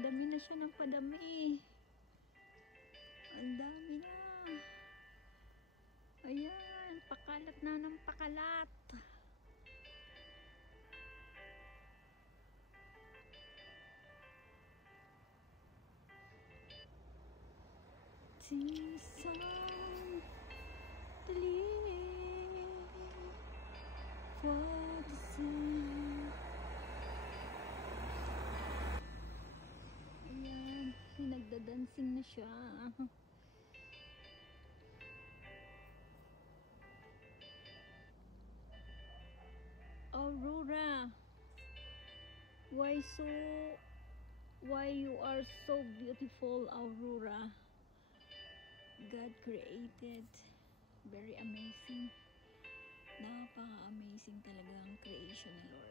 Padami na siya ng padami. Ang dami na. Ayan, pakalat na ng pakalat. Sisang talim for the sun. Ayan, nagda-dancing na siya. Aurora, why you are so beautiful, Aurora? God created, very amazing. Napaka-amazing talaga ang creation ni Lord.